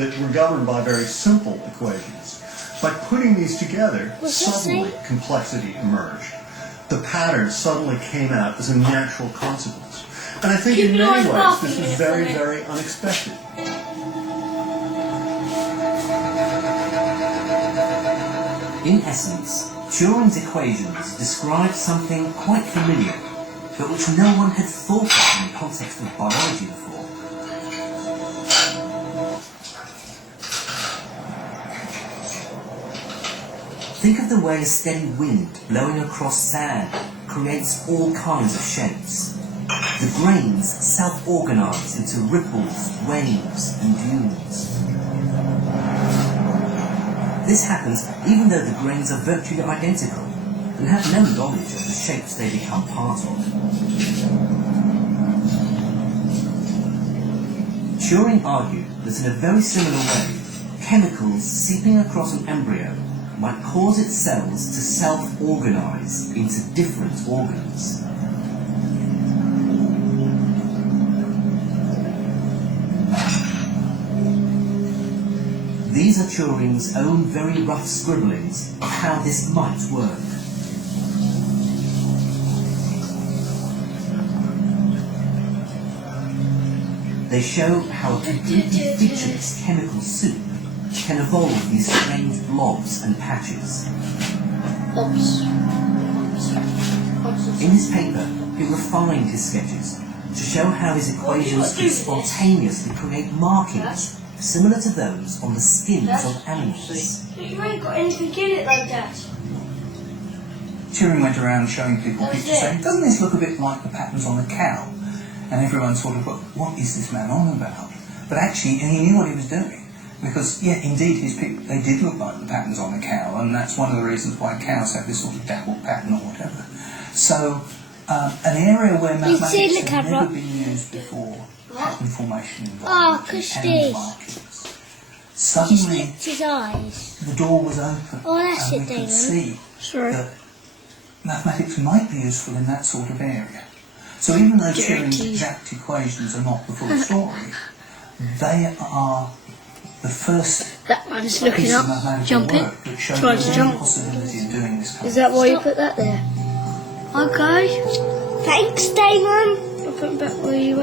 that were governed by very simple equations. By putting these together, suddenly complexity emerged. The patterns suddenly came out as a natural consequence. And I think in many ways this was very, very unexpected. In essence, Turing's equations describe something quite familiar, but which no one had thought of in the context of biology before. Think of the way a steady wind blowing across sand creates all kinds of shapes. The grains self-organize into ripples, waves, and dunes. This happens even though the grains are virtually identical and have no knowledge of the shapes they become part of. Turing argued that in a very similar way, chemicals seeping across an embryo might cause its cells to self-organize into different organs. These are Turing's own very rough scribblings of how this might work. They show how a completely featureless chemical soup can evolve these strange blobs and patches. In his paper, he refined his sketches to show how his equations could spontaneously create markings similar to those on the skins of animals. You ain't got anything in it like that. Turing went around showing people pictures saying, doesn't this look a bit like the patterns on a cow? And everyone sort of thought, what is this man on about? But actually, he knew what he was doing. Because, yeah, indeed, his people, they did look like the patterns on a cow, and that's one of the reasons why cows have this sort of dappled pattern or whatever. So, an area where mathematics had never been used before, pattern formation involved, and markings. Suddenly, the door was open, and we could see that mathematics might be useful in that sort of area. So even though Turing's exact equations are not the full story, they are the first that man's looking piece up, of mathematical jumping, work that shows trying to the jump. possibility of doing this kind Is that of why you stuff. put that there? Okay. Thanks, Damon. I'll put it back where you